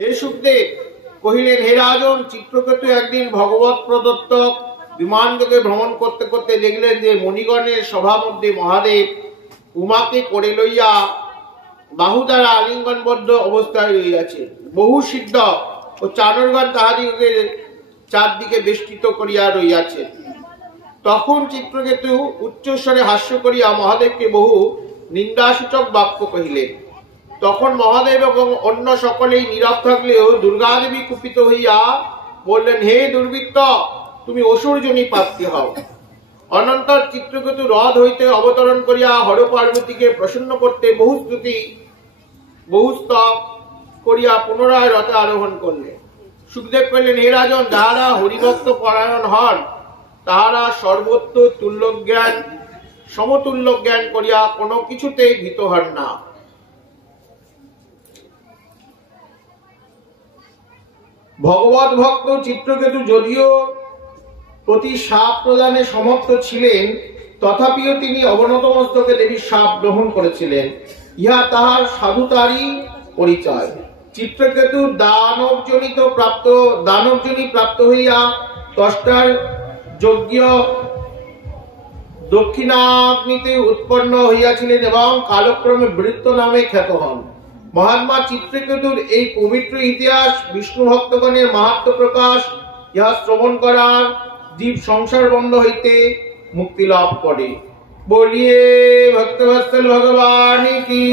হে সুখদেব কহিলেন, হে রাজন, চিত্রকেতু একদিন ভগবত প্রদত্ত বিমানযোগে ভ্রমণ করতে করতে দেখলেন যে মণিগণের সভা মধ্যে মহাদেব উমাকে করে লইয়া বাহু দ্বারা আলিঙ্গনবদ্ধ অবস্থায় রইয়াছে। বহু সিদ্ধ ও চানরগণ তাহাদিগকে চারদিকে বেষ্টিত করিয়া রইয়াছে। তখন চিত্রকেতু উচ্চস্বরে হাস্য করিয়া মহাদেবকে বহু নিন্দাসূচক বাক্য কহিলেন। তখন মহাদেব এবং অন্য সকলেই নীরব থাকলেও দুর্গাদেবী কুপিত হইয়া বললেন, হে দুর্বৃত্ত, তুমি অসুরজনী প্রাপ্তি হও। অনন্তর চিত্রকেতু হ্রদ হইতে অবতরণ করিয়া হর পার্বতীকে প্রসন্ন করতে বহু স্তুতি বহু স্তব করিয়া পুনরায় রথে আরোহণ করলেন। সুখদেব কহিলেন, হে রাজন, যাহারা হরিভক্ত পরায়ণ হন তাহারা সর্বত্র তুল্য জ্ঞান সমতুল্য জ্ঞান করিয়া কোনো কিছুতেই ভীত হন না। ভগবত ভক্ত চিত্রকেতু যদিও প্রতি শাপ প্রদানে সমর্থ ছিলেন, তথাপিও তিনি অবনত মস্তকে দেবীর শাপ গ্রহণ করেছিলেন। ইহা তাহার সাধুতারই পরিচয়। চিত্রকেতু দানবজনী প্রাপ্ত হইয়া ত্বষ্টার যজ্ঞ দক্ষিণাগ্নিতে উৎপন্ন হইয়াছিলেন এবং কালক্রমে বৃত্ত নামে খ্যাত হন। মহাত্মা চিত্রকেতুর এই পবিত্র ইতিহাস বিষ্ণু ভক্তগণের মাহাত্ম্য প্রকাশ, ইহা শ্রবণ করার জীব সংসার বন্ধ হইতে মুক্তি লাভ করে। বলিয়ে ভক্তবৎসল ভগবান কি,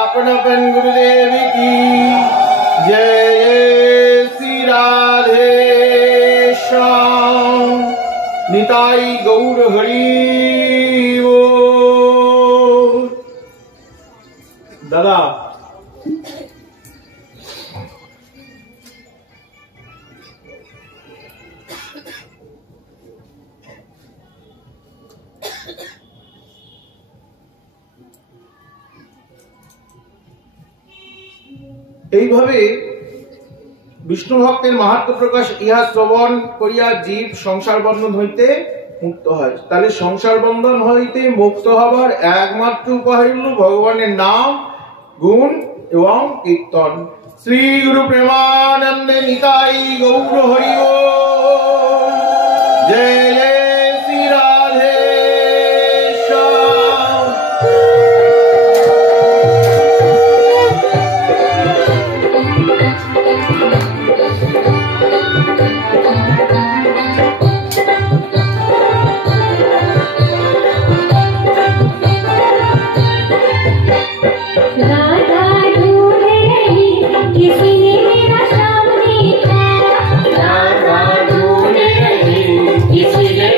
আপন গুরুদেব কি জয়। শ্রী রাধে শ্যাম নিতাই গৌর হরি। দাদা এইভাবে বিষ্ণু ভক্তের মাহাত্ম্য প্রকাশ, ইহা শ্রবণ করিয়া জীব সংসার বন্ধন হইতে মুক্ত হয়। তাহলে সংসার বন্ধন হইতে মুক্ত হবার একমাত্র উপায় হল ভগবানের নাম, গুণ এবং কীর্তন। শ্রী গুরু প্রেমানন্দে নিতাই গৌর হরি বল। জয় জয় শ্রী রাধে শ্যাম। किसी ने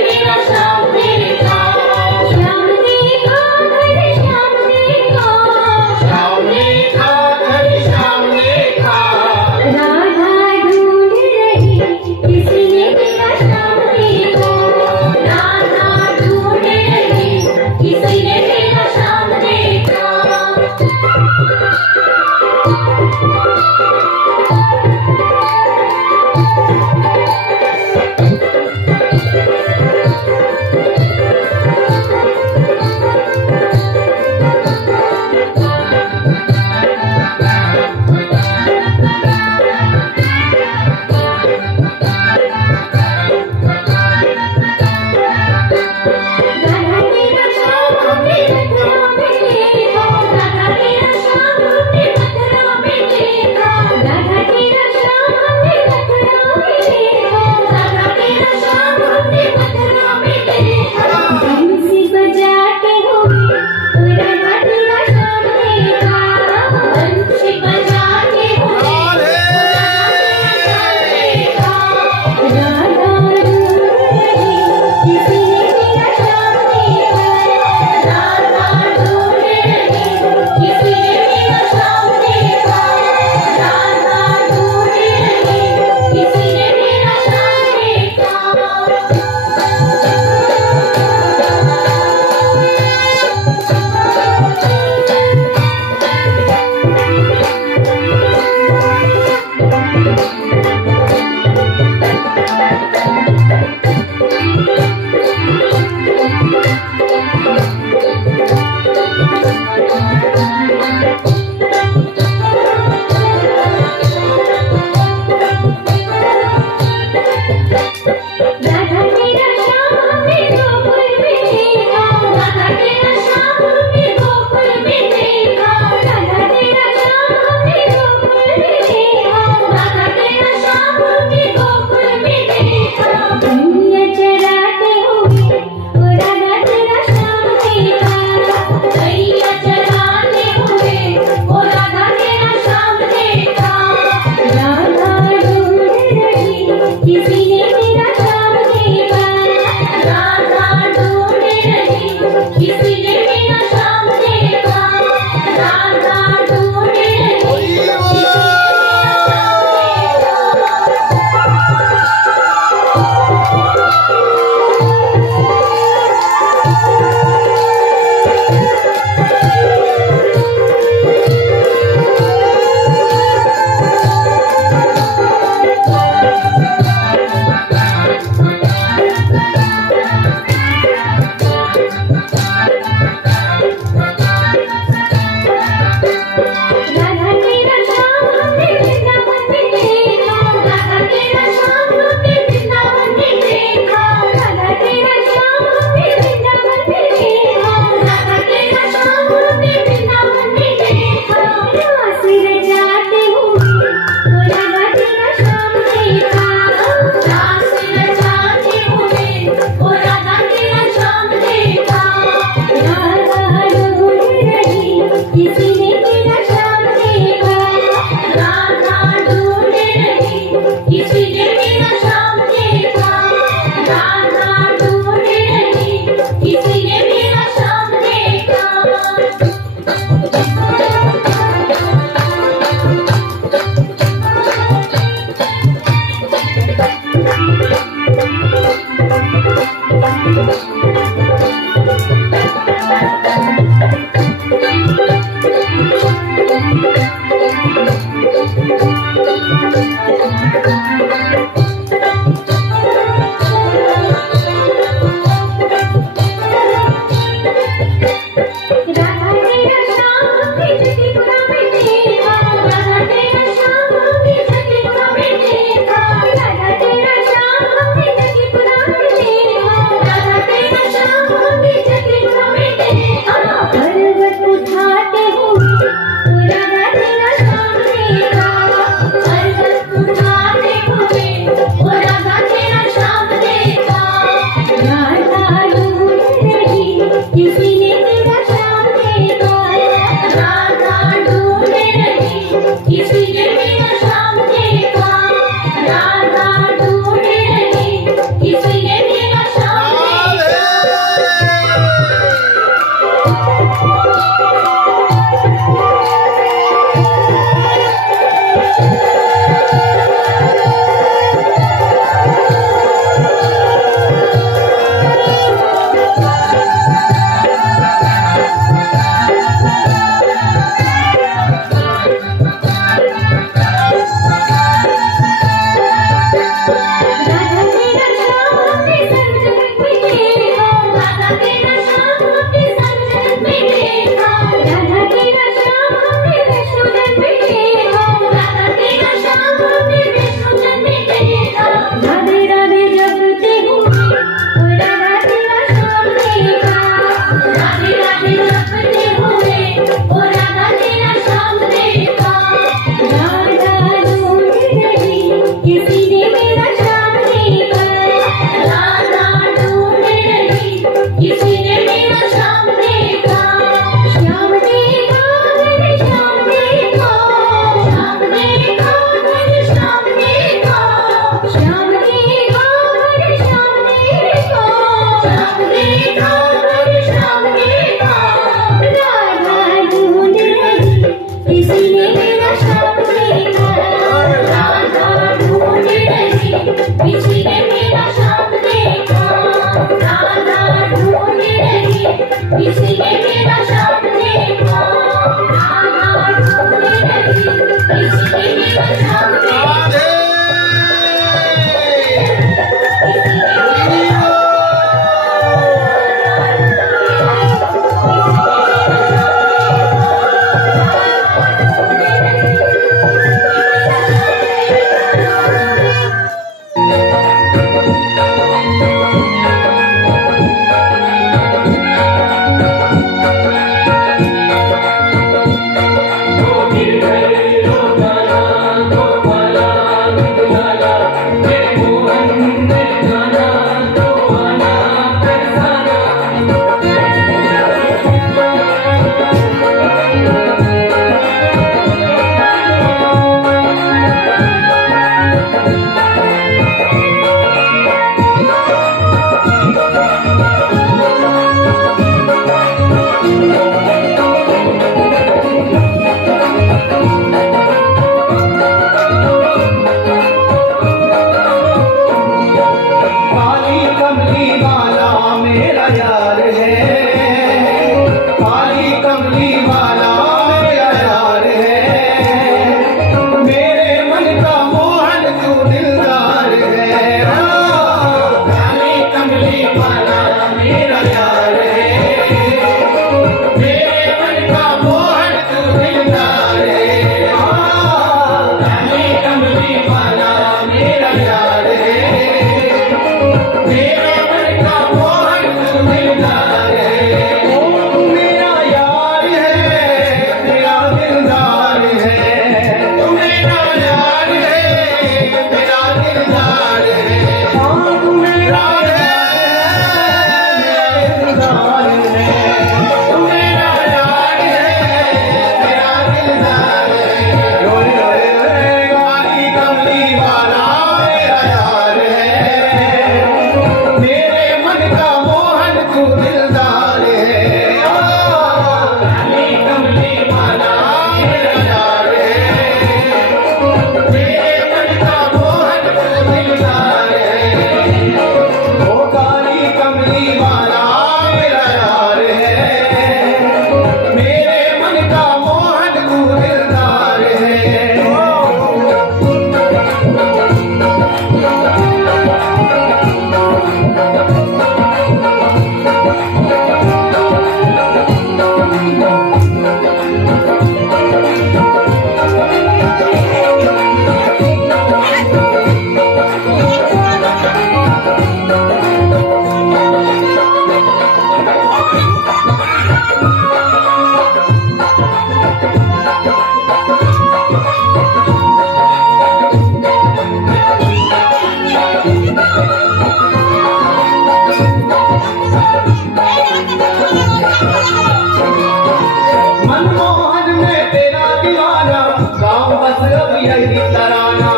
यही तराना,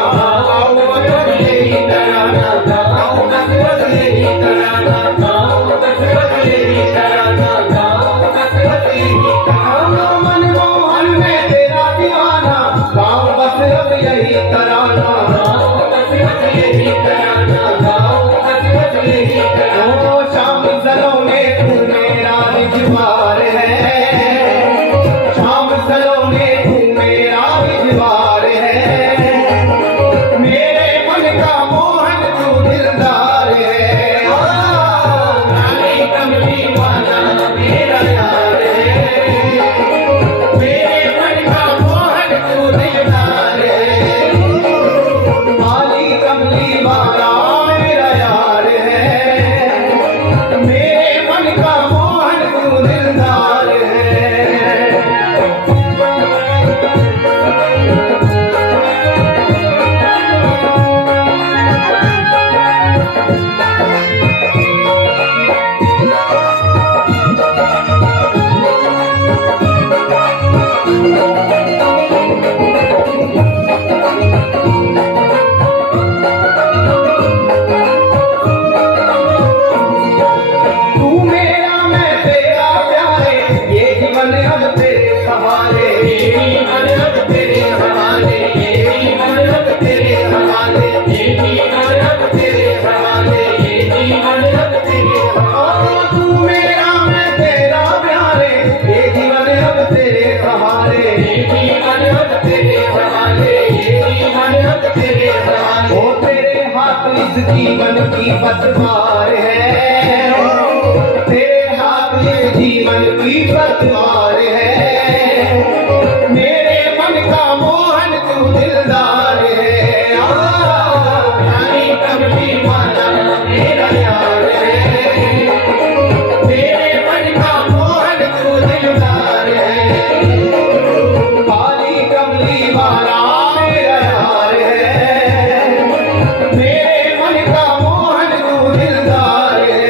गाओ बस बस यही तराना, गाओ बस बस यही तराना, गाओ बस बस यही तराना, गाओ बस बस यही तराना। मनमोहन में तेरा दीवाना, गाओ बस बस यही तराना, गाओ बस बस यही तराना, गाओ बस बस यही तराना। ओ शाम सलोने तू मेरा रिजवार है, शाम सलोने तू मेरा रिजवार है, मेरे मन का मोहन तू दिलदार है। काली कमली वाला मेरा यार है, मेरे मन का मोहन तू दिलदार है। काली कमली वाला मेरा यार है, मेरे मन का मोहन तू दिलदार है। तू मेरा मैं तेरा प्यारे, ये जीवन अब तेरे सहारे, ये जीवन अब तेरे हवाले, ये जीवन अब तेरे हवाले, ये जीवन अब तेरे हवाले, ये जीवन अब तेरे हवाले। तू मेरा मैं तेरा प्यारे, ये जीवन अब तेरे सहारे, ये जीवन अब तेरे हवाले, ये जीवन अब तेरे हवाले। ओ तेरे हाथ इस जीवन की पतवार है, तेरे हाथ इस जीवन की पतवार है, मेरे मन का मोहन तू दिलदार है। काली कमली वाला मेरा यार है, मेरे मन का मोहन तू दिलदार है। काली कमली वाला मेरा यार है, मेरे मन का मोहन तू दिलदार है।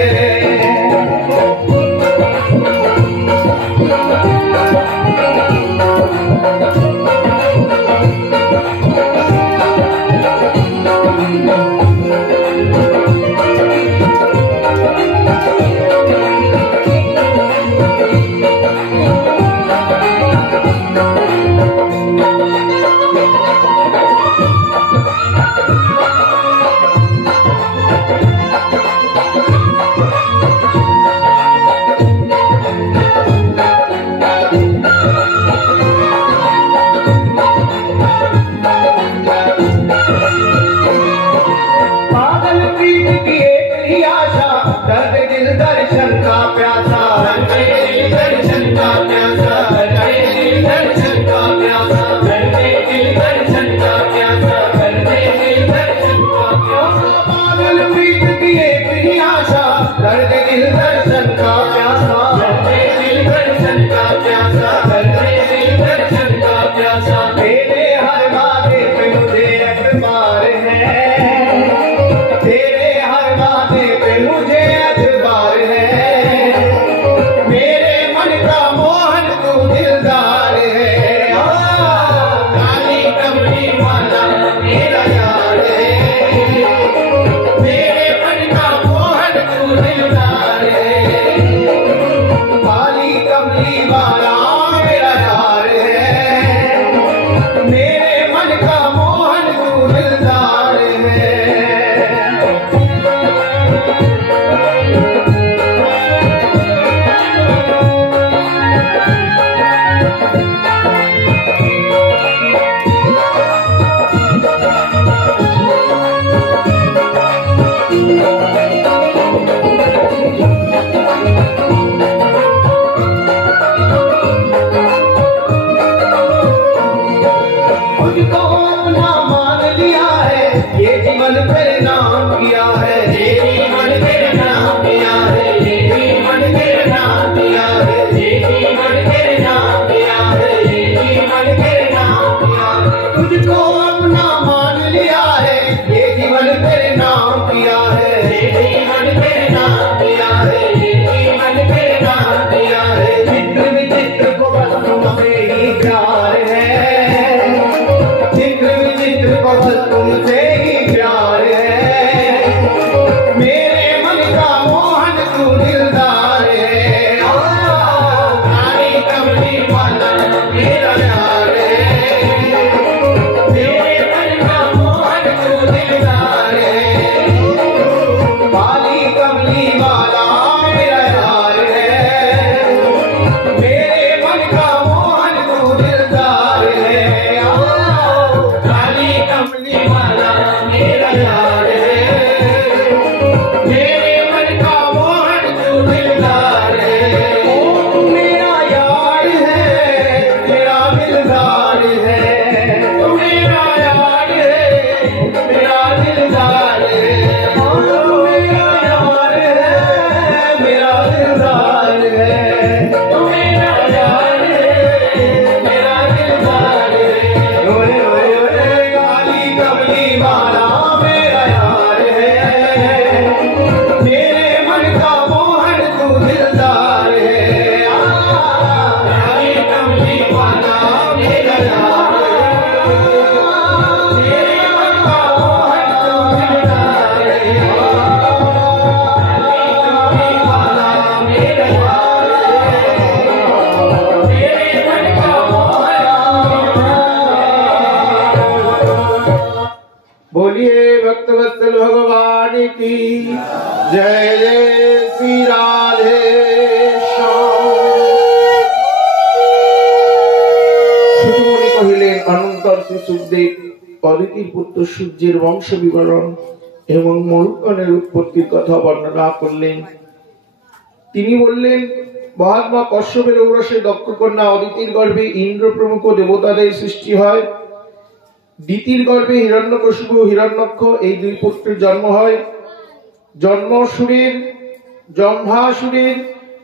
पागल प्रीत की एक ही आशा, दर्द दिल दर्शन का प्यासा, दर्द दिल दर्शन का प्यासा, दर्द दिल दर्शन का प्यासा, दर्द दिल दर्शन का प्यासा, दर्द दिल दर्शन का प्यासा। पागल प्रीत की एक ही आशा, दर्द दिल दर्शन का प्यासा, दर्द दिल दर्शन का प्यासा, दर्द दिल दर्शन का प्यासा। तेरे हर वादे पे मुझे एतबार है, तेरे हर वादे पे मुझे एतबार है, मेरे मन का मोहन तू दिलदार है। काली कमली वाला मेरा यार है, मेरे मन का मोहन तू दिलदार है। काली कमली वाला मेरा यार है, मेरे मन का मोहन तू दिलदार है। तुझको अपना मान लिया है, ये जीवन तेरे नाम किया है, ये जीवन तेरे नाम किया है, ये जीवन तेरे नाम किया है, ये जीवन तेरे नाम किया है, ये जीवन तेरे नाम किया है। तुझको अपना मान लिया है, ये जीवन तेरे नाम किया है, ये जीवन तेरे नाम किया है, ये जीवन तेरे नाम किया है। चित्र विचित्र को बस तुमसे ही प्यार है, चित्र विचित्र बस तुमसे ही प्यार है, मेरे मन का मोहन तू दिलदार है। रानी कमली वाला मेरा यार है, मेरे मन का मोहन तू दिलदार है। काली कमली वाला मेरा यार है, मेरे मन का मोहन तू दिलदार है। काली कमली वाला मेरा यार है, मेरे मन का मोहन तू दिलदार है। ओ मेरा यार है, मेरा दिलदार है, ओ मेरा यार है, मेरा दिलदार है। ओ मेरा यार है, मेरा दिलदार है, ओ मेरा यार है, मेरा दिलदार है। ओए ओए ओए काली कमली वाला मेरा यार है, मेरे मन का मोहन तू दिलदार है। काली कमली वाला मेरा यार है, मेरे मन का मोहन तू दिलदार है। काली कमली वाला मेरा यार है, मेरे मन का मोहन। बोलिए भक्तवत्सल भगवान की जय। जय श्री राधे সুতমণি কহিলেন, অনন্তর শ্রী সুখদেব অদিতির পুত্র সূর্যের বংশ বিবরণ এবং মরুকণের উৎপত্তির কথা বর্ণনা করলেন। তিনি বললেন, মহাত্মা কশ্যপের ঔরসে দক্ষ কন্যা অদিতির গর্ভে ইন্দ্র প্রমুখ দেবতাদের সৃষ্টি হয়। দিতির গর্ভে হিরণ্যকশিপু ও হিরণ্যক্ষ এই দুই পুত্রের জন্ম হয়। জন্মাসুরের জম্ভাসুরের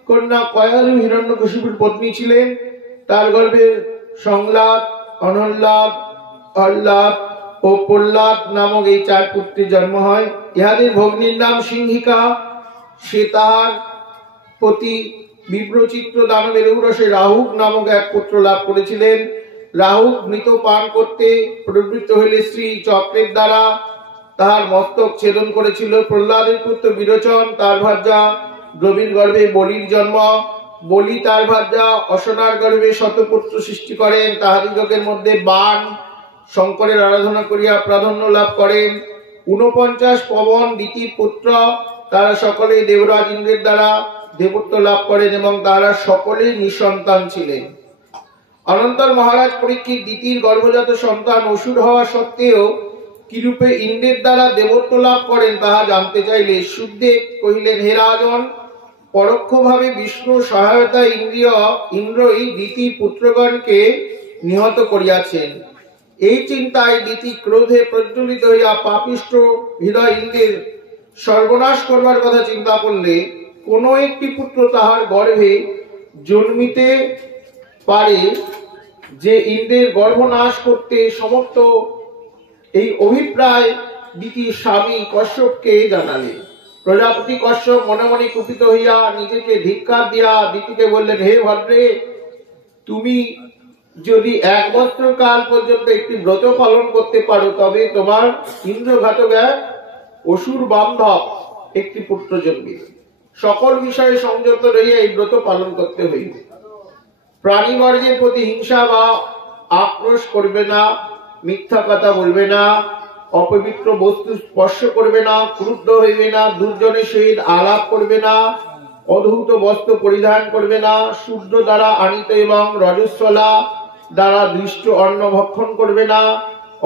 কন্যা কয়ালু হিরণ্যকশিপুর পত্নী ছিলেন। তার গর্ভে সংলাপ, অনল্লাভ, অল্লাভ ও প্রহ্লাদ নামক এই চার পুত্রের জন্ম হয়। ইহাদের ভগ্নীর নাম সিংহিকা। সে তাহার প্রতি বিপ্রচিত্র দানবের ঔরসে রাহুক নামক এক পুত্র লাভ করেছিলেন। রাহুক মৃত পান করতে প্রবৃত্ত হইলে শ্রী চক্রের দ্বারা তাহার মস্তক ছেদন করেছিল। প্রহ্লাদের পুত্র বিরোচন, তার ভার্যা দ্রবীর গর্ভে বলির জন্ম। বলি তার ভার্যা অসনার গর্ভে শতপুত্র সৃষ্টি করেন। তাহাদিগের মধ্যে বাণ শঙ্করের আরাধনা করিয়া প্রাধান্য লাভ করেন। ৪৯ পবন দিতির পুত্র, তারা সকলে দেবরাজ ইন্দ্রের দ্বারা দেবত্ব লাভ করেন এবং তারা সকলে নিঃসন্তান ছিলেন। অনন্তর মহারাজ পরীক্ষিত দিতির গর্ভজাত সন্তান অসুর হওয়া সত্ত্বেও কিরূপে ইন্দ্রের দ্বারা দেবত্ব লাভ করেন তাহা জানতে চাইলে সুখদেব কহিলেন, হে রাজন, পরোক্ষভাবে বিষ্ণুর সহায়তা ইন্দ্রই দিতির পুত্রগণকে নিহত করিয়াছেন। এই চিন্তায় দিতি ক্রোধে প্রজ্বলিত হইয়া পাপিষ্ঠ হৃদয় ইন্দ্রের সর্বনাশ করবার কথা চিন্তা করলে কোন একটি পুত্র তাহার গর্ভে জন্মিতে পারে যে ইন্দ্রের গর্ভনাশ করতে সমর্থ, এই অভিপ্রায় দিতির স্বামী কশ্যপকে জানালেন। প্রজাপতি কশ্যপ মনে মনে কুপিত হইয়া নিজেকে ধিক্কার দিয়া দিতিকে বললেন, হে ভদ্রে, তুমি যদি ১ বছর কাল পর্যন্ত একটি ব্রত পালন করতে পারো তবে তোমার ইন্দ্রঘাতক এক অসুর বান্ধব একটি পুত্র জন্মিবে। সকল বিষয়ে সংযত রহিয়া এই ব্রত পালন করতে হইবে। প্রাণীবর্গের প্রতি হিংসা বা আক্রোশ করবে না, মিথ্যা কথা বলবে না, অপবিত্র বস্তু স্পর্শ করবে না, ক্রুদ্ধ হইবে না, দুর্জনের সহিত আলাপ করবে না, অধৌত বস্ত্র পরিধান করবে না, শূদ্র দ্বারা আনিত এবং রজস্বলা দ্বারা দৃষ্ট অন্ন ভক্ষণ করবে না,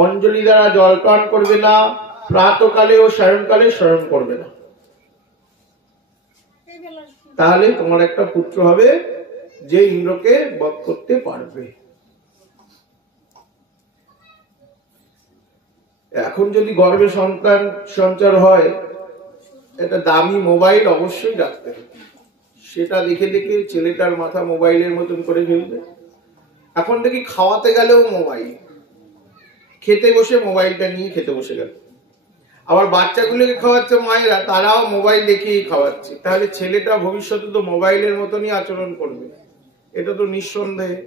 অঞ্জলি দ্বারা জলপান করবে না, প্রাতকালে ও সায়ংকালে শয়ন করবে না। তাহলে তোমার একটা পুত্র হবে যে ইন্দ্রকে বধ করতে পারবে। এখন যদি গর্ভে সন্তান সঞ্চার হয়, একটা দামি মোবাইল অবশ্যই রাখতে হবে। সেটা দেখে দেখে ছেলেটার মাথা মোবাইলের মতন করে ফেলবে। এখন দেখি খাওয়াতে গেলেও মোবাইল, খেতে বসে মোবাইলটা নিয়ে খেতে বসে গেল। আবার বাচ্চাগুলোকে খাওয়াচ্ছে মায়েরা, তারাও মোবাইল দেখেই খাওয়াচ্ছে। তাহলে ছেলেটা ভবিষ্যতে তো মোবাইলের মতনই আচরণ করবে, এটা তো নিঃসন্দেহে।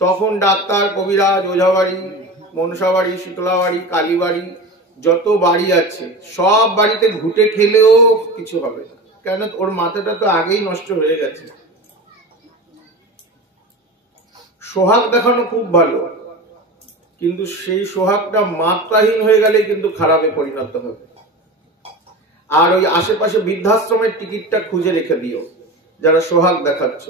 তখন ডাক্তার, কবিরাজ, ওঝাবাড়ি মনসা বাড়ি, শীতলা বাড়ি, কালী বাড়ি, যত বাড়ি আছে সব বাড়িতে ঘুটে খেলেও কিছু হবে না, কেন ওর মাথাটা তো আগেই নষ্ট হয়ে গেছে। সোহাগ দেখানো খুব ভালো, কিন্তু সেই সোহাগটা মাত্রাহীন হয়ে গেলে কিন্তু খারাপে পরিণত হবে। আর ওই আশেপাশে বৃদ্ধাশ্রমের টিকিটটা খুঁজে রেখে দিও যারা সোহাগ দেখাচ্ছ।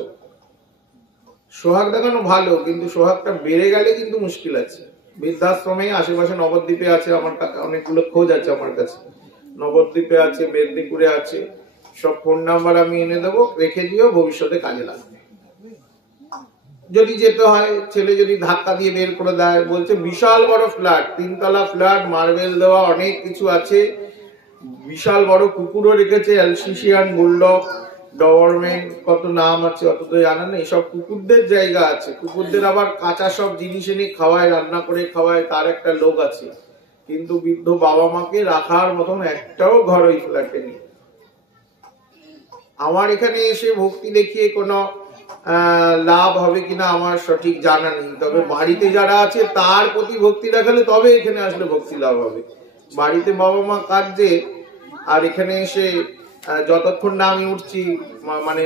সোহাগ দেখানো ভালো, কিন্তু সোহাগটা বেড়ে গেলে কিন্তু মুশকিল আছে। বৃদ্ধাশ্রমে আশেপাশে নবদ্বীপে আছে, আমার অনেকগুলো খোঁজ আছে আমার কাছে, নবদ্বীপে আছে, মেদিনীপুরে আছে, সব ফোন নাম্বার আমি এনে দেবো, রেখে দিও, ভবিষ্যতে কাজে লাগবে। যদি যেতে হয়, ছেলে যদি ধাক্কা দিয়ে বের করে দেয়, বলছে বিশাল বড় ফ্ল্যাট, 3 তলা ফ্ল্যাট, মার্বেল দেওয়া, অনেক কিছু আছে, বিশাল বড় কুকুরও রেখেছে, অ্যালসেশিয়ান বুলডগ, ডবরম্যান, কত নাম আছে অত তো জানা নেই, সব কুকুরদের জায়গা আছে। কুকুরদের আবার কাঁচা সব জিনিস এনে খাওয়ায়, রান্না করে খাওয়ায়, তার একটা লোক আছে। কিন্তু বৃদ্ধ বাবা মাকে রাখার মতন একটাও ঘর ওই ফ্ল্যাটে নেই। আমার এখানে এসে ভক্তি দেখিয়ে কোনো লাভ হবে কিনা আমার সঠিক জানা নেই, তবে বাড়িতে যারা আছে তার প্রতি ভক্তি দেখালে তবে এখানে আসলে ভক্তি লাভ হবে। বাড়িতে বাবা মা কাঁদছে, আর এখানে এসে যতক্ষণ না আমি উঠছি মানে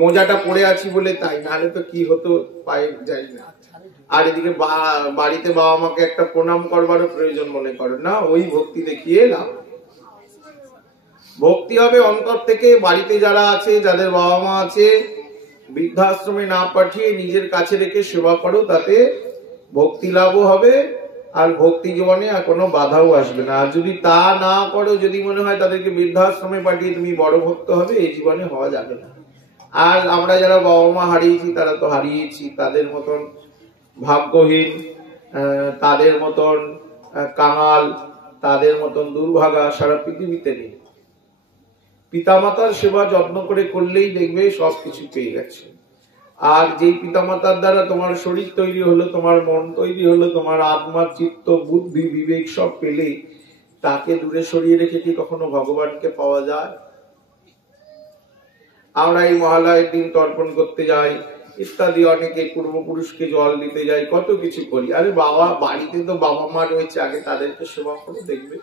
মোজাটা পড়ে আছি বলে তাই, নাহলে তো কি হতো পায়ে যাই না। আর এদিকে বাড়িতে বাবা মাকে একটা প্রণাম করবারও প্রয়োজন মনে করে না, ওই ভক্তি দেখিয়ে লাভ। ভক্তি হবে অন্তর থেকে। বাড়িতে যারা আছে, যাদের বাবা মা আছে, বৃদ্ধাশ্রমে না পাঠিয়ে নিজের কাছে রেখে সেবা করো, তাতে ভক্তি লাভও হবে, আর ভক্তি জীবনে আর কোনো বাধাও আসবে না। আর যদি তা না করো, যদি মনে হয় তাদেরকে বৃদ্ধাশ্রমে পাঠিয়ে তুমি বড় ভক্ত হবে, এই জীবনে হওয়া যাবে না। আর আমরা যারা বাবা মা হারিয়েছি, তারা তো হারিয়েছি, তাদের মতন ভাগ্যহীন, তাদের মতন কাঙাল, তাদের মতন দুর্ভাগা সারা পৃথিবীতে নেই। পিতামাতার সেবা যত্ন করে করলেই দেখবে সবকিছু পেয়ে গেছে। আর যেই পিতামাতার দ্বারা তোমার শরীর তৈরি হলো, তোমার মন তৈরি হলো, তোমার আত্মা, চিত্ত, বুদ্ধি, বিবেক সব পেলে, তাকে দূরে সরিয়ে রেখে কি কখনো ভগবানকে পাওয়া যায়? আমরা এই মহালয়ের দিন তর্পণ করতে যাই, ইত্যাদি, অনেকে পূর্বপুরুষকে জল দিতে যাই, কত কিছু করি। আরে বাবা, বাড়িতে তো বাবা মা রয়েছে, আগে তাদেরকে সেবা করে দেখবে।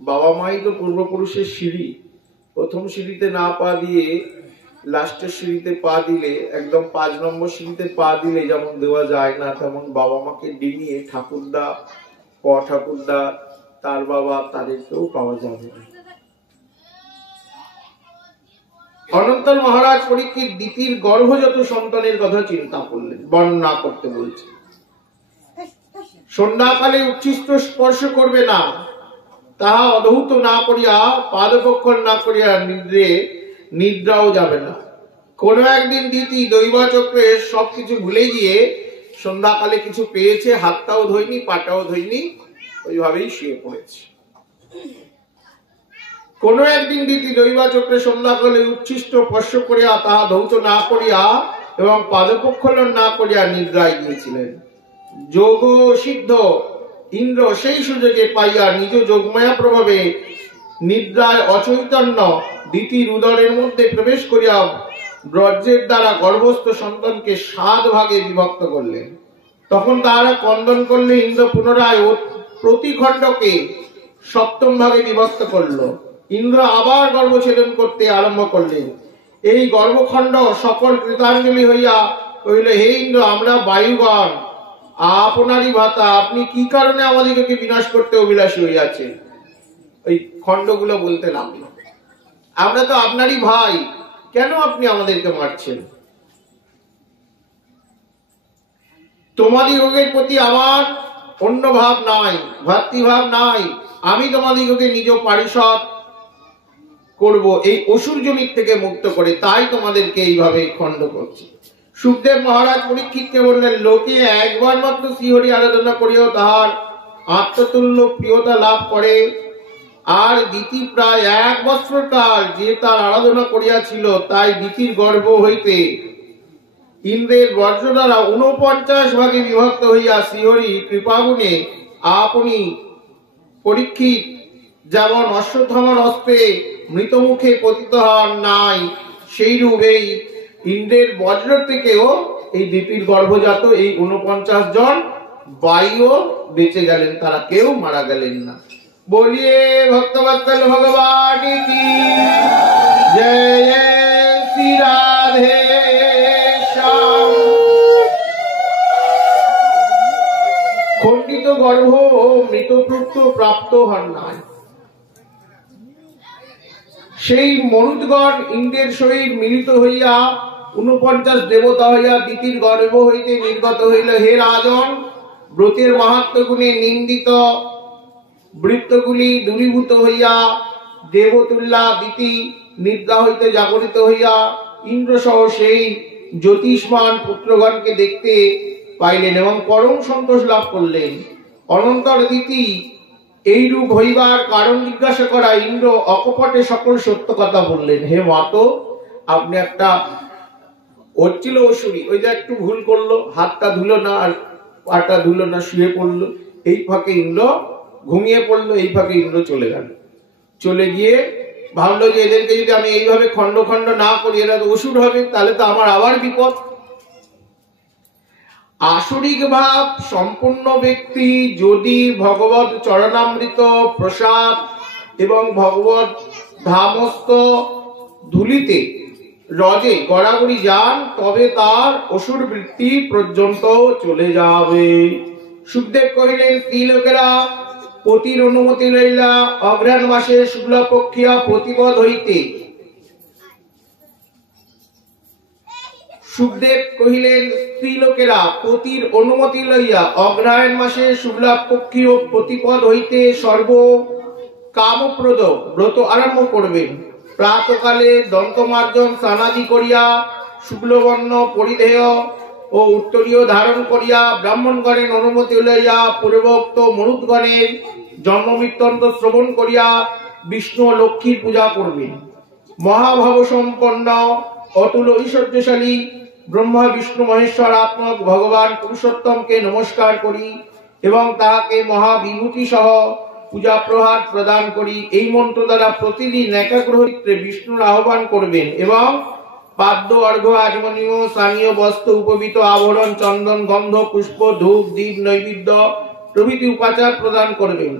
বাবা মাই তো পূর্বপুরুষের সিঁড়ি। প্রথম সিঁড়িতে না পা দিয়ে লাস্টের সিঁড়িতে পা দিলে, একদম 5 নম্বর সিঁড়িতে পা দিলে যেমন দেওয়া যায় না, তেমন বাবা মাকে ডিঙিয়ে ঠাকুরদা, ঠাকুরদা, তার বাবা, তাদেরকেও পাওয়া যাবে না। অনন্তর মহারাজ পরীক্ষিত দিতির গর্ভজাত সন্তানের কথা চিন্তা করলেন, বর্ণনা করতে বলছে। সন্ধ্যাকালে উচ্ছিষ্ট স্পর্শ করবে না, তাহা অধৌত না করিয়া, পাদপক্ষণ না করিয়া নিদ্রাও যাবে না। কোন একদিন দিতি দৈবাচক্রে সবকিছু ভুলে গিয়ে সন্ধ্যাকালে কিছু পেয়েছে, হাতটাও ধোয়নি, পাটাও ধোয়নি, ওইভাবেই শুয়ে পড়েছে। কোন একদিন দিতি দৈবাচক্রে সন্ধ্যাকালে উচ্ছিষ্ট স্পর্শ করিয়া, তাহা ধৌত না করিয়া এবং পাদপক্ষণ না করিয়া নিদ্রায় গিয়েছিলেন। যোগ সিদ্ধ ইন্দ্র সেই সুযোগে পাইয়া নিজ যোগমায়া প্রভাবে নিদ্রায় অচৈতন্য দিতির উদরের মধ্যে প্রবেশ করিয়া বজ্রের দ্বারা গর্ভস্থ সন্তানকে 7 ভাগে বিভক্ত করলেন। তখন তাহারা কন্দন করলে ইন্দ্র পুনরায় প্রতি খণ্ডকে 7ম ভাগে বিভক্ত করল। ইন্দ্র আবার গর্ভছেদন করতে আরম্ভ করলেন। এই গর্ভখণ্ড সকল কৃতাঞ্জলি হইয়া কহিল, হে ইন্দ্র, আমরা বায়ুগণ আপনারই ভাতা, আপনি কি কারণে আমাদেরকে বিনাশ করতে অভিলাষী হইয়াছেন? ওই খণ্ডগুলো বলতে লাগলো, আমরা তো আপনারই ভাই, কেন আপনি আমাদেরকে মারছেন? তোমাদিগের প্রতি আমার অন্য ভাব নাই, ভাতৃভাব নাই, আমি তোমাদিগকে নিজ পারিষদ করব এই অসুর জনিত থেকে মুক্ত করে, তাই তোমাদেরকে এইভাবে খণ্ড করছি। সুখদেব মহারাজ পরীক্ষিতকে বললেন, লোকে একবার মাত্র শ্রীহরি আরাধনা করিয়াও তাহার আত্মতুল্য প্রিয়তা লাভ করে, আর দিতি প্রায় 1 বৎসর কাল যে তার আরাধনা করিয়াছিল, তাই দিতির গর্ভ হইতে ইন্দ্রের বজ্র দ্বারা 49 ভাগে বিভক্ত হইয়া শ্রীহরি কৃপাগুণে আপনি পরীক্ষিত যেমন অশ্বত্থামার অস্ত্রে মৃতমুখে পতিত হন নাই, সেইরূপ এই ইন্দ্রের বজ্র থেকেও এই দিতির গর্ভজাত এই 49 জন বায়ুও বেঁচে গেলেন, তারা কেউ মারা গেলেন না। বলিয়ে ভক্তবৎসল ভগবান কি জয়, জয় শ্রী রাধে শ্যাম। খণ্ডিত গর্ভ মৃতপুত্র প্রাপ্ত হন নাই। সেই মরুদগণ ইন্দ্রের সহিত মিলিত হইয়া 49 দেবতা হইয়া দিতির গর্ভ হইতে নির্গত হইল। হে রাজন, ব্রতের মাহাত্ম্য গুণে নিন্দিত বৃত্তগুলি দূরীভূত হইয়া দেবতুল্যা দিতি নিদ্রা হইতে জাগরিত হইয়া ইন্দ্র সহ সেই জ্যোতিষ্মান পুত্রগণকে দেখতে পাইলেন এবং পরম সন্তোষ লাভ করলেন। অনন্তর দিতি এইরূপ হইবার কারণ জিজ্ঞাসা করা ইন্দ্র অকপটে সকল সত্য কথা বললেন। হে মাতো, আপনি একটা হচ্ছিল অসুরি, ওই যে একটু ভুল করলো, হাতটা ধুলো না আর পাটা ধুলো না, শুয়ে পড়লো, এই ফাঁকে ইন্দ্র ঘুমিয়ে পড়লো, এই ফাঁকে ইন্দ্র চলে গেল। চলে গিয়ে ভাবলো যে এদেরকে যদি আমি এইভাবে খন্ড খন্ড না করি, এরা তো অসুর হবে, তাহলে তো আমার আবার বিপদ। আসরিক ভাব সম্পূর্ণ ব্যক্তি যদি ভগবত চরণামৃত প্রসাদ এবং ভগবত ধামস্থ ধুলিতে রজে গড়াগড়ি যান, তবে তার অসুর বৃত্তি পর্যন্ত চলে যাবে। সুখদেব কহিলেন, স্ত্রীলোকেরা পতির অনুমতি লইলা অঘ্রাণ মাসে শুক্লপক্ষিয়া প্রতিপদ হইতে। সুখদেব কহিলেন, স্ত্রীলোকেরা পতির অনুমতি লইয়া অগ্রহায়ণ মাসে শুক্লপক্ষীয় প্রতিপদ হইতে সর্ব কামপ্রদ ব্রত আরম্ভ করবেন। প্রাতকালে দন্তমার্জন স্নানাদি করিয়া শুক্লবর্ণ পরিধেয় ও উত্তরীয় ধারণ করিয়া ব্রাহ্মণগণের অনুমতি লইয়া পূর্বোক্ত মরুদগণের জন্মবৃত্তান্ত শ্রবণ করিয়া বিষ্ণু ও লক্ষ্মীর পূজা করবেন। মহাভাব সম্পন্ন অতুল ঐশ্বর্যশালী ব্রহ্মা বিষ্ণু মহেশ্বর আত্মক ভগবান পুরুষোত্তমকে নমস্কার করি এবং তাহাকে মহাবিভূতি সহ পূজা প্রহার প্রদান করি। এই মন্ত্র দ্বারা প্রতিদিন একাগ্রচিত্তে বিষ্ণুর আহ্বান করবেন এবং পাদ্য অর্ঘ্য আচমনীয় স্থানীয় বস্ত্র উপবিত আভরণ চন্দন গন্ধ পুষ্প ধূপ দীপ নৈবেদ্য প্রভৃতি উপাচার প্রদান করবেন।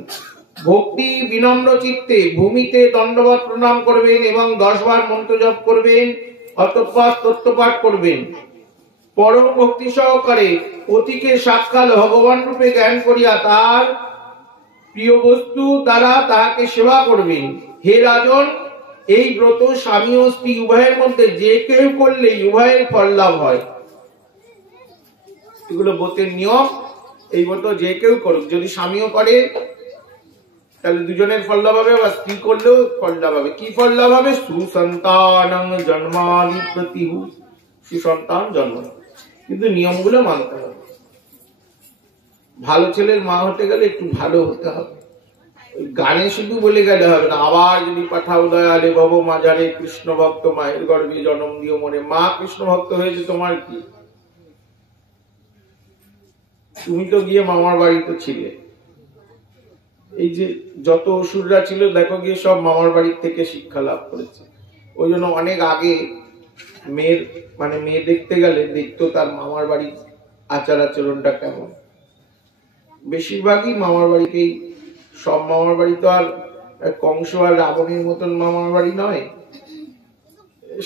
ভক্তি বিনম্র চিত্তে ভূমিতে দণ্ডবত প্রণাম করবেন এবং 10 বার মন্ত্র জপ করবেন, অতঃপর তত্ত্বপাঠ করবেন। পরম ভক্তি সহকারে পতিকে সাক্ষাৎ ভগবান রূপে জ্ঞান করিয়া তার প্রিয় বস্তু দ্বারা তাহাকে সেবা করবেন। হে রাজন, এই ব্রত স্বামী ও স্ত্রী উভয়ের মধ্যে যে কেউ করলে উভয়ের ফল লাভ হয়। এগুলো ব্রতের নিয়ম। এই ব্রত যে কেউ করুক, যদি স্বামীও করে তাহলে দুজনের ফল লাভ হবে, বা স্ত্রী করলেও ফল লাভ হবে। কি ফল লাভ হবে? সুসন্তানং জন্মানি প্রতিহু, সুসন্তান জন্ম। কিন্তু নিয়মগুলো মানতে হবে। ভালো ছেলের মা হতে গেলে একটু ভালো হতে হবে। গানে শুধু বলে গেলে হবে না, আবার যদি পাঠাও দয়ালে ভব মাঝারে কৃষ্ণ ভক্ত মায়ের গর্ভে জন্ম দিও মনে। মা কৃষ্ণ ভক্ত হয়েছে, তোমার কি? তুমি তো গিয়ে মামার বাড়িতে ছিলে। এই যে যত অসুররা ছিল দেখো গিয়ে সব মামার বাড়ির থেকে শিক্ষা লাভ করেছে। ওই জন্য অনেক আগে মেয়ে দেখতে গেলে দেখতো তার মামার বাড়ির আচার আচরণটা কেমন। বেশিরভাগই মামার বাড়িতেই, সব মামার বাড়ি তো আর কংস আর রাবণের মতন মামার বাড়ি নয়।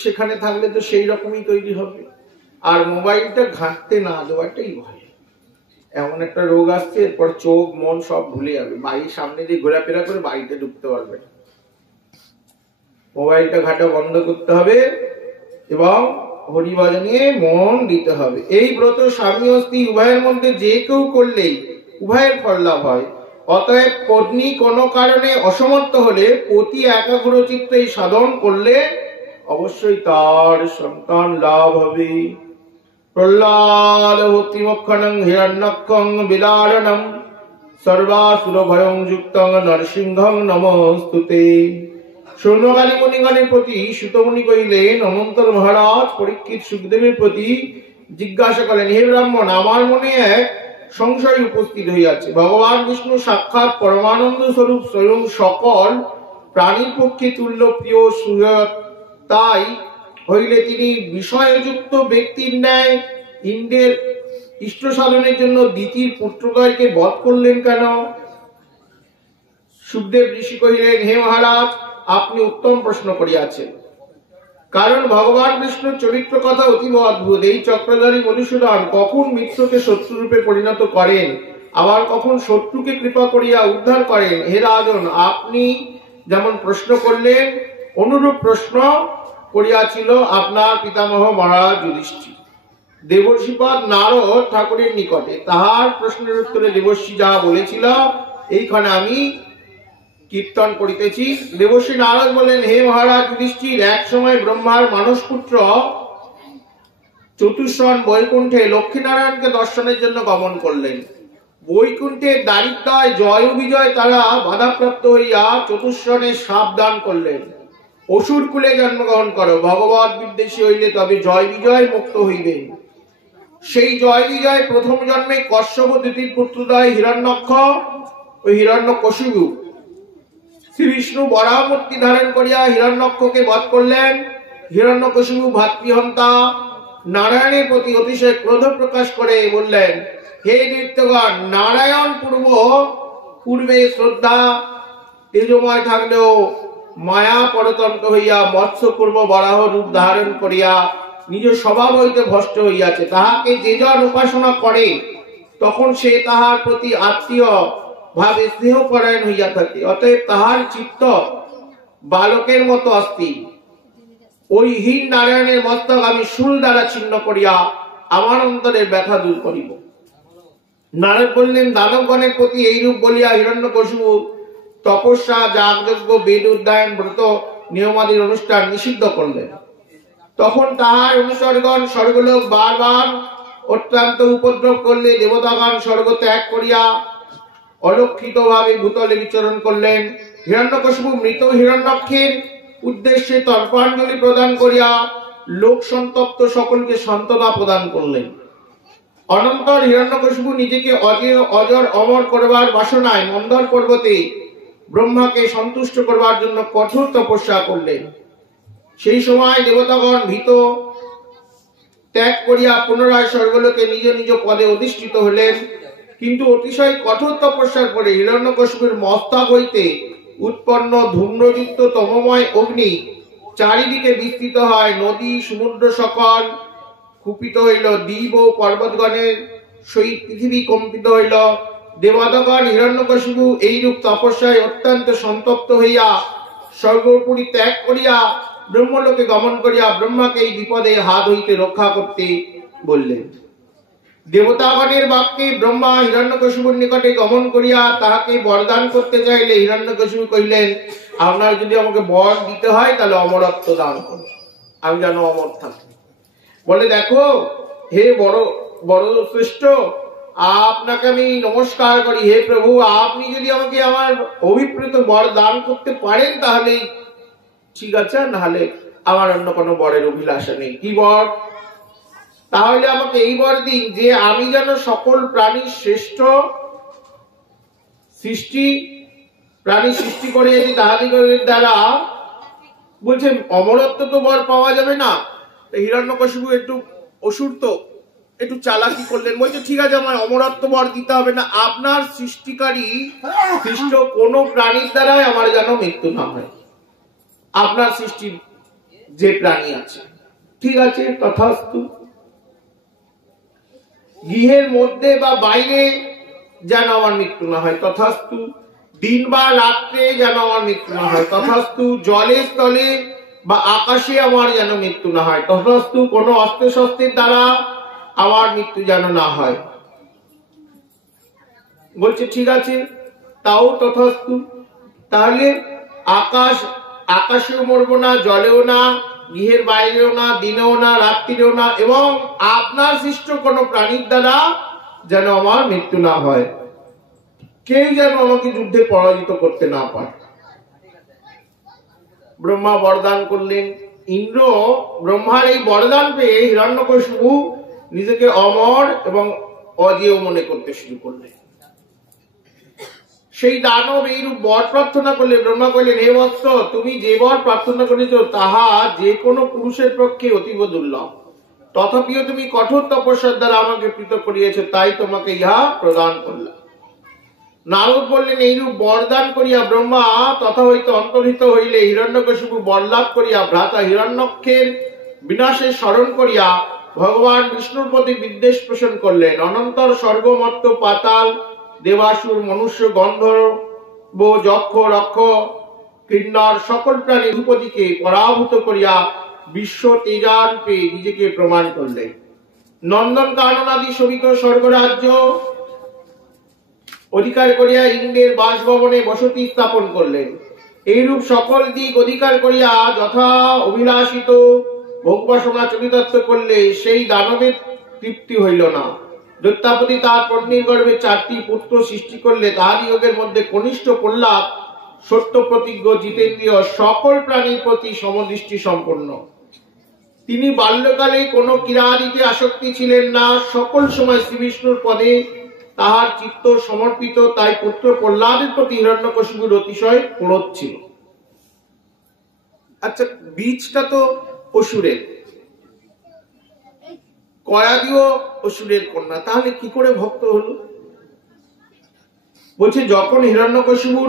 সেখানে থাকলে তো সেই রকমই তৈরি হবে। আর মোবাইলটা ঘাঁটতে না দেওয়াটাই ভয়। এমন একটা রোগ আসছে, এরপর চোখ মন সব ভুলে যাবে, বাড়ির সামনে দিয়ে ঘোরাফেরা করে বাড়িতে ঢুকতে পারবে না। মোবাইলটা ঘাটা বন্ধ করতে হবে এবং হরিভজনে মন দিতে হবে। এই ব্রত স্বামী ও স্ত্রী উভয়ের মধ্যে যে কেউ করলেই উভয়ের ফল লাভ হয়। অতএব পত্নী কোনো কারণে অসমর্থ হলে পতি একাগ্রচিত্তে সাধন করলে অবশ্যই তার সন্তান লাভ হবে। প্রহ্লাদ ভক্তিমক্ষণং হিরণ্যক্ষং বিদারণং সর্বাসুর ভয়ং যুক্তং নরসিংহং নমস্তুতে। সৌনকালী মুনিগণের প্রতি সুতমুনি কহিলেন, অনন্তর মহারাজ পরীক্ষিত সুখদেবের প্রতি জিজ্ঞাসা করেন, হে ব্রাহ্মণ, আমার মনে এক সংশয় উপস্থিত হইয়াছে। ভগবান বিষ্ণু সাক্ষাৎ পরমানন্দ স্বরূপ, স্বয়ং সকল প্রাণীর পক্ষে তুল্য প্রিয় সুহৃদ। তাই হইলে তিনি বিষয়যুক্ত ব্যক্তির ন্যায় ইন্দ্রের ইষ্ট সাধনের জন্য দিতির পুত্রদ্বয়কে বধ করলেন কেন? সুখদেব ঋষি কহিলেন, হে মহারাজ, আপনি উত্তম প্রশ্ন করিয়াছেন। কারণ ভগবান বিষ্ণুর চরিত্র কথা অতীব অদ্ভুত। এই চক্রধারী মধুসূদন কখন মিত্রকে শত্রুরূপে পরিণত করেন, আবার কখন শত্রুকে কৃপা করিয়া উদ্ধার করেন। হে রাজন, আপনি যেমন প্রশ্ন করলেন, অনুরূপ প্রশ্ন করিয়াছিল আপনার পিতামহ মহারাজ যুধিষ্ঠির দেবর্ষিপদ নারদ ঠাকুরের নিকটে। তাহার প্রশ্নের উত্তরে দেবর্ষি যা বলেছিল, এইখানে আমি কীর্তন করিতেছি। দেবর্ষি নারদ বলেন, হে মহারাজ যুধিষ্ঠির, এক সময় ব্রহ্মার মানসপুত্র চতুষ্ষণ বৈকুণ্ঠে লক্ষ্মীনারায়ণকে দর্শনের জন্য গমন করলেন। বৈকুণ্ঠের দারিদ্রায় জয় বিজয় তারা বাধাপ্রাপ্ত হইয়া চতুষ্ষণে সাবধান করলেন, অসুর কুলে জন্মগ্রহণ করো, ভগবত বিদ্বেষী হইলে তবে জয় বিজয় মুক্ত হইবেন। সেই জয় বিজয় প্রথম জন্মে কশ্যপ, দ্বিতীয় পুত্রদ্বয় হিরণ্যক্ষ ও হিরণ্যকশিপু। শ্রী বিষ্ণু বরাহমূর্তি ধারণ করিয়া হিরণ্যক্ষকে বধ করলেন। হিরণ্যকশিপু ভাতৃহন্তা নারায়ণের প্রতি অতিশয় ক্রোধ প্রকাশ করে বললেন, হে দৈত্যগণ, নারায়ণ পূর্বে শ্রদ্ধা তেজময় থাকলেও মায়া পরতন্ত্র হইয়া মৎস্যপূর্ব বরাহ রূপ ধারণ করিয়া নিজ স্বভাব হইতে ভ্রষ্ট হইয়াছে। তাহাকে যে জন উপাসনা করে তখন সে তাহার প্রতি আত্মীয় ভাবে স্নেহপরায়ণ হইয়া থাকে। অতএব তাহার চিত্ত বালকের মতো অস্থির। ওই হীন নারায়ণের মস্তক আমি শূল দ্বারা ছিন্ন করিয়া আমার অন্তরের ব্যথা দূর করিব। নারদ বললেন, দানবগণের প্রতি এইরূপ বলিয়া হিরণ্যকশিপু তপস্যা, যাগযজ্ঞ, বেদ অধ্যয়ন, ব্রত নিয়মাদির অনুষ্ঠান নিষিদ্ধ করলেন। তখন তাহার অনুচরগণ স্বর্গলোক বারবার অত্যন্ত উপদ্রব করলে দেবতাগণ স্বর্গ ত্যাগ করিয়া অলক্ষিত ভাবে ভূতলে বিচরণ করলেন। হিরণ্যকশিপু মৃত হিরণ্যক্ষের উদ্দেশ্যে তর্পাঞ্জলি প্রদান করিয়া লোক সন্তপ্ত সকলকে সান্ত্বনা প্রদান করলেন। অনন্তর হিরণ্যকশিপু নিজেকে অজর অমর করবার বাসনায় মন্দর পর্বতে ব্রহ্মাকে সন্তুষ্ট করবার জন্য কঠোর তপস্যা করলেন। সেই সময় দেবতাগণ ভীত ত্যাগ করিয়া পুনরায় স্বর্গলোকে নিজ নিজ পদে অধিষ্ঠিত হলেন। কিন্তু অতিশয় কঠোর তপস্যার পরে হিরণ্যকশিপুর মস্তক হইতে উৎপন্ন ধূম্রযুক্ত তমময় অগ্নি চারিদিকে বিস্তৃত হয়। নদী সমুদ্র সকল কুপিত হইল, দ্বীপ ও পর্বতগণের সহিত পৃথিবী কম্পিত হইল। দেবতাগণ হিরণ্যকশিপু এইরূপ তপস্যায় অত্যন্ত সন্তপ্ত হইয়া স্বর্গপুরী ত্যাগ করিয়া ব্রহ্মলোকে গমন করিয়া ব্রহ্মাকে এই বিপদে হাত হইতে রক্ষা করতে বললেন। দেবতাগণের বাক্যে ব্রহ্মা হিরণ্যকশিপুর নিকটে গমন করিয়া তাহাকে বরদান করতে চাইলে হিরণ্যকশিপু কহিলেন, আপনার যদি আমাকে বর দিতে হয় তাহলে অমরত্ব দান করুন, আমি যেন অমর থাকি। বলে, দেখো হে বড় বড় শ্রেষ্ঠ, আপনাকে আমি নমস্কার করি। হে প্রভু, আপনি যদি আমাকে আমার অভিপ্রেত বর দান করতে পারেন তাহলে ঠিক আছে, নাহলে আমার অন্য কোনো বরের অভিলাষা নেই। কি বর? তাহলে আমাকে এই বর দিন যে আমি যেন সকল প্রাণীর শ্রেষ্ঠ সৃষ্টি প্রাণী সৃষ্টি করিয়েছি তাহাদিগের দ্বারা। বলছেন অমরত্ব তো বর পাওয়া যাবে না। হিরণ্যকশিপু একটু অসুর তো একটু চালাকি করলেন, বলছে ঠিক আছে, আমার অমরত্ব বর দিতে হবে না, আপনার সৃষ্টিকারী সৃষ্ট কোন প্রাণীর দ্বারাই আমার যেন মৃত্যু না হয়, আপনার সৃষ্টির যে প্রাণী আছে। ঠিক আছে, তথাস্তু। গৃহের মধ্যে বা বাইরে যেন আমার মৃত্যু না হয়, তথাস্তু। দিন বা রাত্রে যেন আমার মৃত্যু না হয়, তথাস্তু। জলে স্থলে বা আকাশে আমার যেন মৃত্যু না হয়, তথাস্তু। কোন অস্ত্র শস্ত্রের দ্বারা আমার মৃত্যু যেন না হয়। বলছে ঠিক আছে, তাও তথাস্তু। তাহলে আকাশেও মরবো না, জলেও না, গৃহের বাইরেও না, দিনেও না, রাত্রিরেও না, এবং আপনার সৃষ্ট কোন প্রাণীর দ্বারা যেন আমার মৃত্যু না হয়। কেউ যেন আমাকে যুদ্ধে পরাজিত করতে না পারে। ব্রহ্মা বরদান করলেন। ইন্দ্র ব্রহ্মার এই বরদান পেয়ে হিরণ্যকশিপু নিজেকে অমর এবং অজেয় মনে করতে শুরু করলেন। সেই দানব এইরূপ বর প্রার্থনা করলে ব্রহ্মা কহিলেন, হে বৎস, তুমি যে বর প্রার্থনা করেছ তাহা যে কোনো পুরুষের পক্ষে অতীব দুর্লভ। তথাপিও তুমি কঠোর তপস্যার দ্বারা আমাকে পৃথক করিয়েছ, তাই তোমাকে ইহা প্রদান করলাম। নারদ বললেন, এইরূপ বরদান করিয়া ব্রহ্মা তথা হইতে অন্তর্হিত হইলে হিরণ্যকশিপু বরলাভ করিয়া ভ্রাতা হিরণ্যক্ষের বিনাশের স্মরণ করিয়া ভগবান বিষ্ণুর প্রতি বিদ্বেষ পোষণ করলেন। অনন্তর স্বর্গ, মর্ত্য, পাতাল, দেবাসুর, মনুষ্য, গন্ধর্ব, যক্ষ, রক্ষ, কিন্নর সকল প্রাণী ভূপতিকে পরাভূত করিয়া বিশ্ব তেজারূপে নিজেকে প্রমাণ করলেন। নন্দন কাননাদি শোভিত স্বর্গরাজ্য অধিকার করিয়া ইন্দ্রের বাসভবনে বসতি স্থাপন করলেন। এইরূপ সকল দিক অধিকার করিয়া যথা অভিলাষিত ভোগবাসনা চরিতার্থ করলে সেই দানবের তৃপ্তি হইল না। দৈত্যাপতি তার পত্নীর গর্ভে 4টি পুত্র সৃষ্টি করলে তাহারি যোগের মধ্যে কনিষ্ঠ প্রহ্লাদ সত্য প্রতিজ্ঞ, জিতেন্দ্রীয়, সকল প্রাণীর প্রতি সমদৃষ্টি সম্পন্ন। তিনি বাল্যকালে কোনো ক্রীড়াদিতে আসক্তি ছিলেন না, সকল সময় শ্রীবিষ্ণুর পদে তাহার চিত্ত সমর্পিত। তাই পুত্র প্রহ্লাদের প্রতি হিরণ্যকশিপুর অতিশয় ক্রোধ ছিল। আচ্ছা, বীজটা তো অসুরের, কয়াদিও অসুরের কন্যা, তাহলে কি করে ভক্ত হলো? বলছে যখন হিরণ্যকশিপুর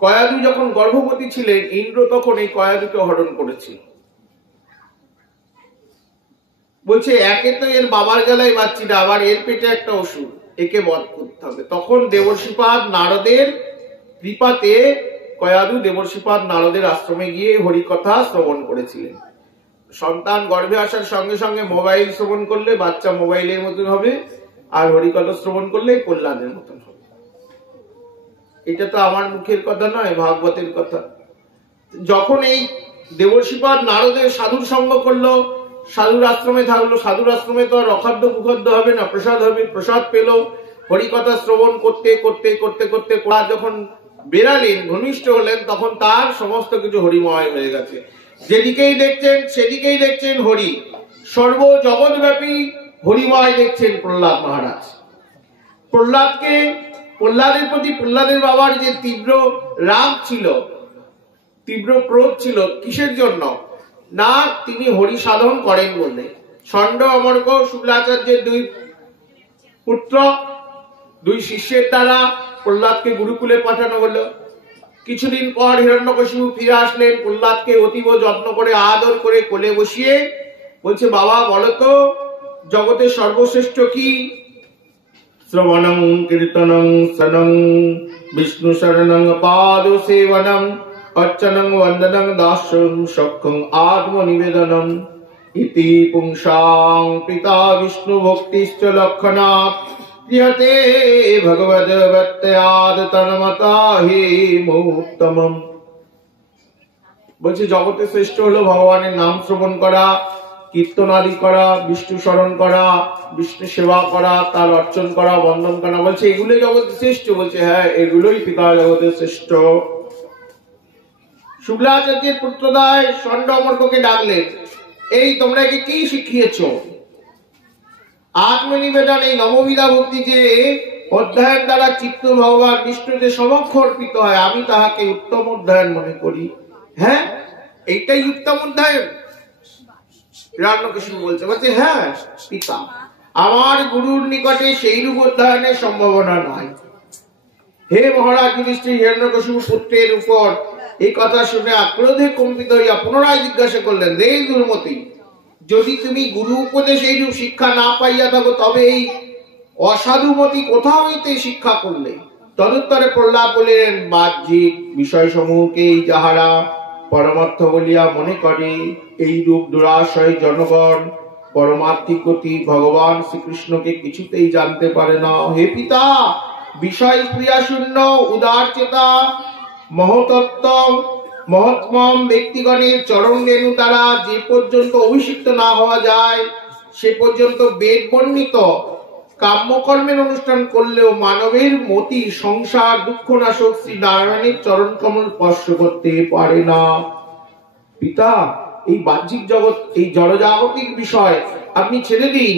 কয়াদু যখন গর্ভবতী ছিলেন, ইন্দ্র তখন এই কয়াদুকে হরণ করেছিল। বলছে একে তো এর বাবার গলায় বাচ্চিটা, আবার এর পেটে একটা অসুর, একে বধ করতে হবে। তখন দেবর্ষিপাদ নারদের কৃপাতে কয়াদু দেবর্ষিপাদ নারদের আশ্রমে গিয়ে হরিকথা শ্রবণ করেছিলেন। সন্তান গর্ভে আসার সঙ্গে সঙ্গে মোবাইল শ্রবণ করলে বাচ্চা মোবাইলের মতন হবে, আর হরিকথা শ্রবণ করলে কল্যাণের মতন হবে। এটা তো আমার মুখের কথা নয়, ভাগবতের কথা। যখন এই দেবর্ষিপাদ নারদের সাধুর সঙ্গ করলো, সাধুর আশ্রমে থাকলো, সাধুর আশ্রমে তো আর অখাদ্য কুখাদ্য হবে না, প্রসাদ হবে, প্রসাদ পেল। হরিকথা শ্রবণ করতে করতে করতে করতে যখন বেরালেন, ঘনিষ্ঠ হলেন, তখন তার সমস্ত কিছু হরিময় হয়ে গেছে। যেদিকেই দেখছেন সেদিকেই দেখছেন হরি, সর্ব জগৎব্যাপী হরিময় দেখছেন প্রহ্লাদ মহারাজ। প্রহ্লাদের প্রতি প্রহ্লাদের বাবার যে তীব্র রাগ ছিল, তীব্র ক্রোধ ছিল, কিসের জন্য না তিনি হরি সাধন করেন বলে। ষণ্ড, অমর্ক, শুক্লাচার্যের 2 পুত্র, 2 শিষ্যের দ্বারা প্রহ্লাদকে গুরুকুলে পাঠানো হলো। কিছুদিন পর হিরণ্যকশিপু ফিরে আসলেন, প্রহ্লাদকে অতীব যত্ন করে আদর করে কোলে বসিয়ে বলছে, বাবা বলতো জগতের সর্বশ্রেষ্ঠ কি? শ্রবণং কীর্তনং শ্রবণং বিষ্ণু শরণং পাদ সেবনং অর্চনং বন্দনং দাস্যং সখ্যং আত্মনিবেদনম ইতি পুংসাং পিতা বিষ্ণু ভক্তিশ্চ লক্ষণাৎ ক্রিয়তে ভগবদ্ভক্ত্যাদ তন্মতা হি মুত্তমম। বলছে জগতের শ্রেষ্ঠ হলো ভগবানের নাম শ্রবণ করা, কীর্তনাদি করা, বিষ্ণু স্মরণ করা, বিষ্ণু সেবা করা, তার অর্চন করা, বন্দন করা। বলছে এগুলো জগতের শ্রেষ্ঠ। বলছে হ্যাঁ, এগুলোই পিতা জগতের শ্রেষ্ঠ। শুক্লাচার্যের পুত্রদ্বয় ষণ্ড অমর্ককে ডাকলেন, এই তোমরা একে কি শিখিয়েছ? আত্মনিবেদন, এই নববিধা ভক্তি যে অধ্যয়ন দ্বারা চিত্ত ভগবান বিষ্ণুতে সমক্ষ অর্পিত হয়, আমি তাহাকে উত্তম অধ্যয়ন মনে করি। হ্যাঁ, এইটাই উত্তম অধ্যয়ন। হিরণ্যকশিপু বলছে হ্যাঁ পিতা, আমার গুরুর নিকটে সেইরূপ অধ্যয়নের সম্ভাবনা নাই। হে মহারাজ যুধিষ্ঠির, হিরণ্যকশিপু পুত্রের উপর এই কথা শুনে ক্রোধে কম্পিত হইয়া পুনরায় জিজ্ঞাসা করলেন, রে দুর্মতি, যদি তুমি গুরু উপদেশ এইরূপ শিক্ষা না পাইয়া থাকো, তবে এই অসাধুমতি কোথা হইতে শিক্ষা করলে? তদুত্তরে প্রহ্লাদ বলিলেন, বাহ্যিক বিষয় সমূহকেই যাহারা পরমার্থ বলিয়া মনে করে, এই রূপ দুরাশয় জনগণ পরমার্থিক গতি ভগবান শ্রীকৃষ্ণকে কিছুতেই জানতে পারে না। হে পিতা, বিষয় ক্রিয়া শূন্য উদার চেতা মহতত্ত্ব মহাত্মম ব্যক্তিগণের চরণ রেণু দ্বারা যে পর্যন্ত অভিষিক্ত না হওয়া যায়, সে পর্যন্ত বেদ বর্ণিত কাম্যকর্মের অনুষ্ঠান করলেও মানবের মতি সংসার দুঃখ নাশক শ্রী নারায়ণের চরণ কমল স্পর্শ করতে পারে না। পিতা, এই বাহ্যিক জগৎ, এই জড়জাগতিক বিষয় আপনি ছেড়ে দিন,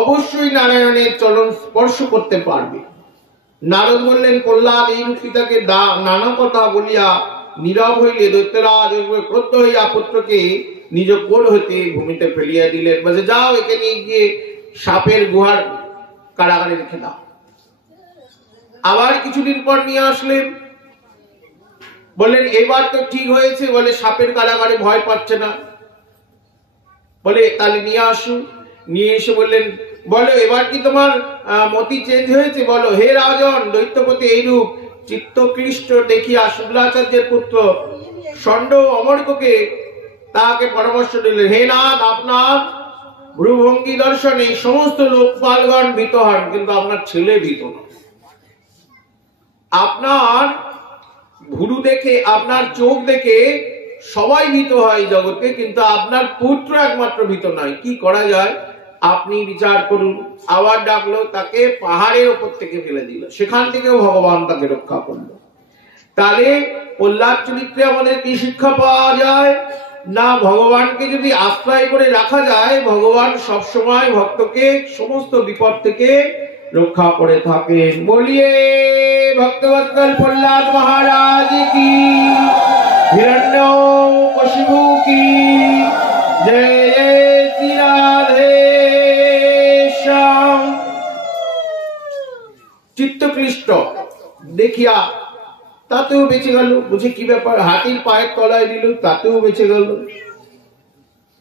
অবশ্যই নারায়ণের চরণ স্পর্শ করতে পারবে। নারদ বললেন, প্রহ্লাদ এই পিতাকে নানা কথা বলিয়া নীরব হইলে দৈত্যরাজ ক্রুদ্ধ হইয়া পুত্রকে নিজ কোল হইতে ভূমিতে ফেলিয়া দিলেন, বলছে যাও একে নিয়ে গিয়ে সাপের গুহার কারাগারে রেখে দাও। আবার কিছুদিন পর নিয়ে আসলেন, বললেন এবার তো ঠিক হয়েছে, বলে সাপের কারাগারে ভয় পাচ্ছে না, বলে তাহলে নিয়ে আসুন। নিয়ে এসে বললেন, বলো এবার কি তোমার মতি চেঞ্জ হয়েছে? বলো হে রাজন, দৈত্যপতি এইরূপ চিত্তক্লিষ্ট দেখিয়া শুক্লাচার্যের পুত্র ষণ্ড অমরককে তাহাকে পরামর্শ দিলেন, হে নাথ, আপনার ভ্রুভঙ্গি দর্শনে সমস্ত লোকপালগণ ভীত হন, কিন্তু আপনার ছেলে ভীত না। আপনার ভুরু দেখে, আপনার চোখ দেখে সবাই ভীত হয় জগতে, কিন্তু আপনার পুত্র একমাত্র ভীত নয়। কি করা যায় আপনি বিচার করুন। আবার ডাকলো, তাকে পাহাড়ের উপর থেকে ফেলে দিল, সেখান থেকেও ভগবান তাকে রক্ষা করলো। তাহলে প্রহ্লাদ চরিত্রে আমাদের কি শিক্ষা পাওয়া যায়? না, ভগবানকে যদি আশ্রয় করে রাখা যায়, ভগবান সবসময় ভক্তকে সমস্ত বিপদ থেকে রক্ষা করে থাকেন। বলিয়ে ভক্তবৎসল প্রহ্লাদ মহারাজ কি, হিরণ্যকশিপু কি জয়, শ্রী রাধে শ্যাম। চিত্তক্লিষ্ট দেখিয়া তাতেও বেঁচে গেল, বুঝে কি ব্যাপার, হাতির পায়ের তলায় দিল, তাতেও বেঁচে গেল।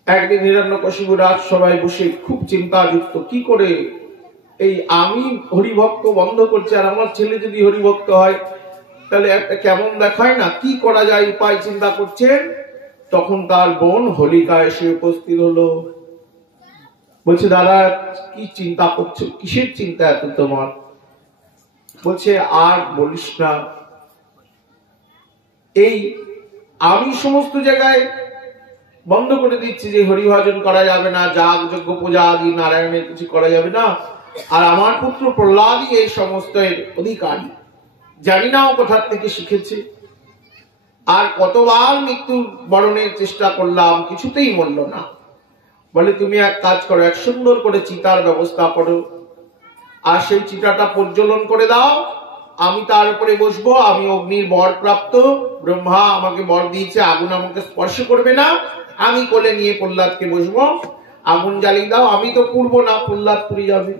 একদিন হিরণ্যকশিপু রাজসভায় বসে খুব চিন্তাযুক্ত, কি করে এই আমি হরিভক্ত বন্ধ করছি, আর আমার ছেলে যদি হরিভক্ত হয় তাহলে একটা কেমন দেখায় না, কি করা যায় উপায় চিন্তা করছেন। তখন তার বোন হোলিকা এসে উপস্থিত হলো, বলছে দাদা কি চিন্তা করছো, কিসের চিন্তা এত তোমার? বলছে আর বলিস না, এই আমি সমস্ত জায়গায় বন্ধ করে দিচ্ছি যে হরিভজন করা যাবে না, যাগ যজ্ঞ পূজা আদি নারায়ণের কিছু করা যাবে না, আর আমার পুত্র প্রহ্লাদই এই সমস্ত অধিকারী, জানি না ও কোথা থেকে শিখেছে। আর কতবার মৃত্যু বরণের চেষ্টা করলাম, কিছুতেই মরল না। বলে তুমি এক কাজ করো, এক সুন্দর করে চিতার ব্যবস্থা করো, আর সেই চিতাটা প্রজ্বলন করে দাও, আমি তার উপরে বসবো, আমি অগ্নির বর প্রাপ্ত, ব্রহ্মা আমাকে বর দিয়েছে আগুন আমাকে স্পর্শ করবে না, আমি কোলে নিয়ে প্রহ্লাদকে বসবো, আগুন জ্বালিয়ে দাও, আমি তো পুড়বো না, প্রহ্লাদ পুড়ে যাবে।